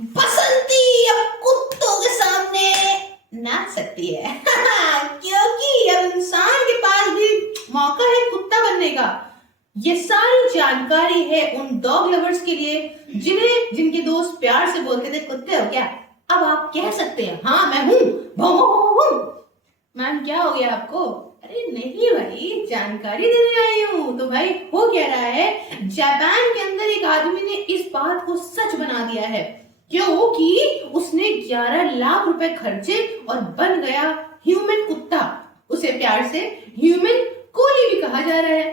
बसंती अब कुत्तों के सामने नाच सकती है क्योंकि अब इंसान के पास भी मौका है कुत्ता बनने का। ये सारी जानकारी है उन डॉग लवर्स के लिए जिनके दोस्त प्यार से बोलते थे कुत्ते हो क्या, अब आप कह सकते हैं हाँ मैं हूँ। भौं, भौं, भौं, भौं। मैम क्या हो गया आपको? अरे नहीं भाई, जानकारी देने आई हूँ। तो भाई हो क्या रहा है, जापान के अंदर एक आदमी ने इस बात को सच बना दिया है क्योंकि उसने 11 लाख रुपए खर्चे और बन गया ह्यूमन कुत्ता। उसे प्यार से ह्यूमन कूली भी कहा जा रहा है।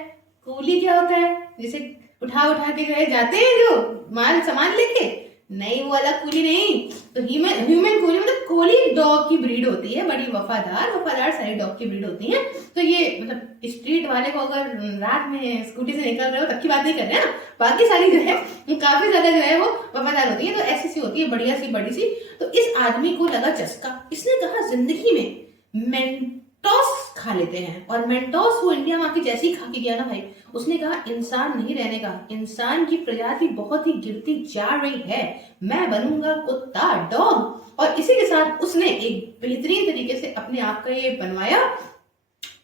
कूली क्या होता है? जिसे उठा उठा के गए जाते हैं जो माल सामान लेके, नहीं वो वाला कूली नहीं। तो ह्यूमन कूली मतलब कोली डॉग की ब्रीड होती है, बड़ी वफादार सारी डॉग की ब्रीड होती है। तो ये मतलब स्ट्रीट वाले को अगर रात में स्कूटी से निकल रहे हो तब की बात नहीं कर रहे हैं, बाकी सारी जो है काफी ज्यादा जो है वो वफादार होती है। तो ऐसी सी होती है, बढ़िया सी बड़ी सी। तो इस आदमी को लगा चस्का, इसने कहा जिंदगी में मेंटोस खा लेते हैं। और मेंटोस वो इंडिया में आके जैसे ही खा के गया ना भाई, उसने कहा इंसान नहीं रहने का, इंसान की प्रजाति बहुत ही गिरती जा रही है, मैं बनूंगा कुत्ता डॉग। और इसी के साथ उसने एक बेहतरीन तरीके से अपने आप का ये बनवाया।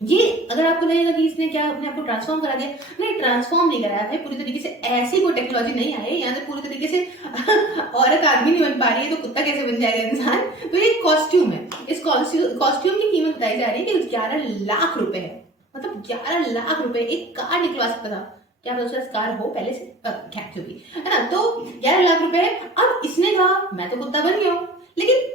ये अगर आपको लगेगा कि इसने क्या अपने आप को ट्रांसफॉर्म करा दिया, नहीं ट्रांसफॉर्म नहीं कराया भाई, पूरी तरीके से ऐसी कोई टेक्नोलॉजी नहीं आई यहाँ से पूरी तरीके से औरत आदमी नहीं बन पा रही है तो कुत्ता कैसे बन जाएगा इंसान। तो ये कॉस्ट्यूम है, इस कॉस्ट्यूम की कीमत बताई जा रही है कि 11 लाख रुपए है। मतलब 11 लाख रुपए एक कार निकलवा सकता था, क्या पता उसका कार हो पहले से, खैर जो भी है ना। तो 11 लाख रुपए है। अब इसने कहा मैं तो कुत्ता बन गया हूँ, लेकिन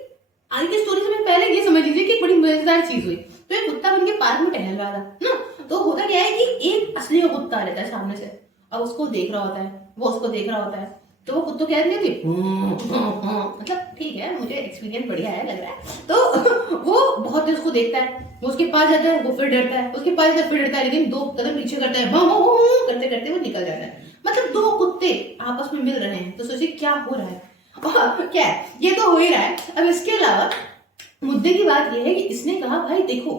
आगे की स्टोरी से मैं पहले ये समझ लीजिए कि बड़ी मजेदार चीज हुई। तो ये कुत्ता बन के पार्क में टहल रहा था ना, तो होता क्या है कि एक असली कुत्ता रहता है सामने से और उसको देख रहा होता है, वो उसको देख रहा होता है। तो वो कुत्तों कह रही थी मतलब ठीक है, मुझे एक्सपीरियंस बढ़िया है लग रहा है। तो वो बहुत देर उसको देखता है, वो उसके पास जाता है, वो फिर डरता है, उसके पास जाता फिर डरता है, लेकिन 2 कदम पीछे करता है, करते करते वो निकल जाता है। मतलब 2 कुत्ते आपस में मिल रहे हैं। तो सोचिए क्या हो रहा है। क्या है ये तो हो ही रहा है। अब इसके अलावा मुद्दे की बात यह है कि इसने कहा भाई देखो,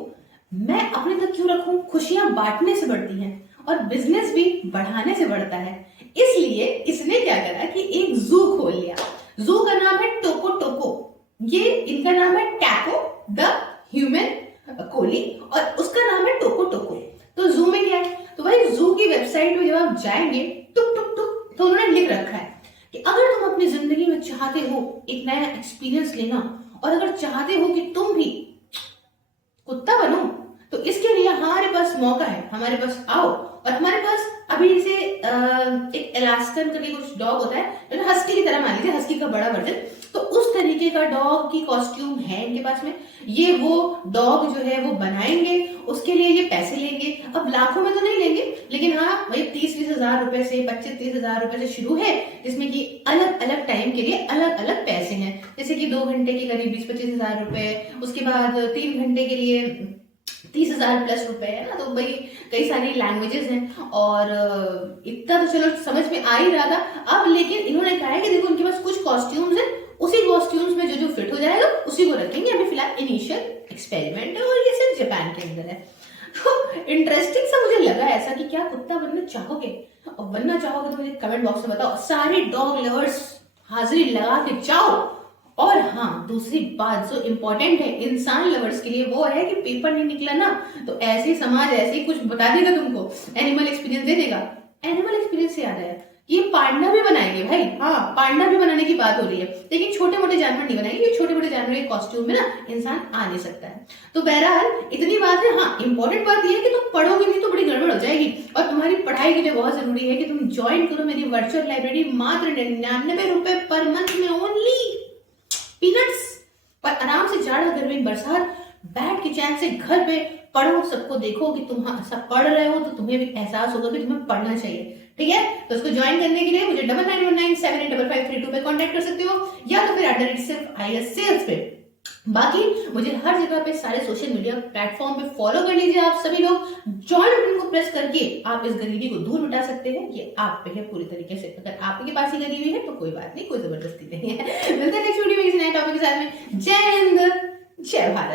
मैं अपने तक क्यों रखूं, खुशियां बांटने से बढ़ती हैं और बिजनेस भी बढ़ाने से बढ़ता है। इसलिए इसने क्या करा कि एक जू खोल लिया। जू का नाम है टोको टोको, ये इनका नाम है टैको द ह्यूमन कोली और उसका नाम है टोको टोको। तो जू में क्या है, तो भाई जू की वेबसाइट में जब आप जाएंगे टुक टुक टुक तो उन्होंने लिख रखा है कि अगर तुम अपनी जिंदगी में चाहते हो एक नया एक्सपीरियंस लेना और अगर चाहते हो कि तुम भी कुत्ता बनो, तो इसके लिए हमारे पास मौका है, हमारे पास आओ। और हमारे पास अभी से एक एलास्कन करके कुछ डॉग होता है, हस्की की तरह मान लीजिए, हस्की का बड़ा वर्जन। तो उस तरीके का डॉग की कॉस्ट्यूम है इनके पास में। ये वो डॉग जो है वो बनाएंगे, उसके लिए ये पैसे लेंगे। अब लाखों में तो नहीं लेंगे, लेकिन हाँ वही 30-20 हजार रुपए से 25-30 हजार रुपए से शुरू है, जिसमें कि अलग अलग टाइम के लिए अलग अलग पैसे हैं। जैसे कि 2 घंटे के करीब 20-25 हजार रुपए, उसके बाद 3 घंटे के लिए 30 हजार प्लस रुपए है ना। तो भाई कई सारी लैंग्वेजेस हैं और इतना तो चलो समझ में आ ही रहा था। अब लेकिन इन्होंने कहा है कि देखो उनके पास कुछ कॉस्ट्यूम्स हैं, उसी कॉस्ट्यूम्स में जो जो फिट हो जाएगा उसी को रखेंगे। अभी फिलहाल इनिशियल एक्सपेरिमेंट है और ये सिर्फ जापान के अंदर है। तो इंटरेस्टिंग सा मुझे लगा ऐसा कि क्या कुत्ता बनना चाहोगे, और बनना चाहोगे तो मुझे कमेंट बॉक्स में बताओ। सारे डॉग लवर्स हाजिरी लगा के जाओ। और हाँ दूसरी बात जो इम्पोर्टेंट है इंसान लवर्स के लिए वो है कि पेपर नहीं निकला ना तो ऐसे समाज ऐसे ही कुछ बता देगा तुमको, एनिमल एक्सपीरियंस दे देगा। एनिमल एक्सपीरियंस से याद है ये पांडा भी बनाएंगे भाई, हाँ पांडा भी बनाने की बात हो रही है, लेकिन छोटे मोटे जानवर नहीं बनाएंगे क्योंकि छोटे मोटे जानवर के कॉस्ट्यूम में ना इंसान आ नहीं सकता है। तो बहरहाल इतनी बात है। हाँ इंपॉर्टेंट बात यह है कि तुम पढ़ोगे नहीं तो बड़ी गड़बड़ हो जाएगी और तुम्हारी पढ़ाई के लिए बहुत जरूरी है कि तुम ज्वाइन करो मेरी वर्चुअल लाइब्रेरी मात्र 99 रुपए पर मंथ में, ओनली पीनट्स पर आराम से जाड़ा गर्मी बरसात बैठ के चैन से घर पे पढ़ो, सबको देखो कि तुम सब पढ़ रहे हो तो तुम्हें भी एहसास होगा कि तुम्हें पढ़ना चाहिए। ठीक है, तो इसको ज्वाइन करने के लिए मुझे 9919785532 पे कांटेक्ट कर सकते हो या तो फिर @IS सेल्स पे। बाकी मुझे हर जगह पे सारे सोशल मीडिया प्लेटफॉर्म पे फॉलो कर लीजिए आप सभी लोग। ज्वाइन बटन को प्रेस करके आप इस गरीबी को दूर मिटा सकते हैं, ये आप पे है पूरी तरीके से। अगर आपके पास ही गरीबी है तो कोई बात नहीं, कोई जबरदस्ती नहीं है। मिलते हैं नेक्स्ट वीडियो में किसी नए टॉपिक के साथ में। जय हिंद, जय भारत।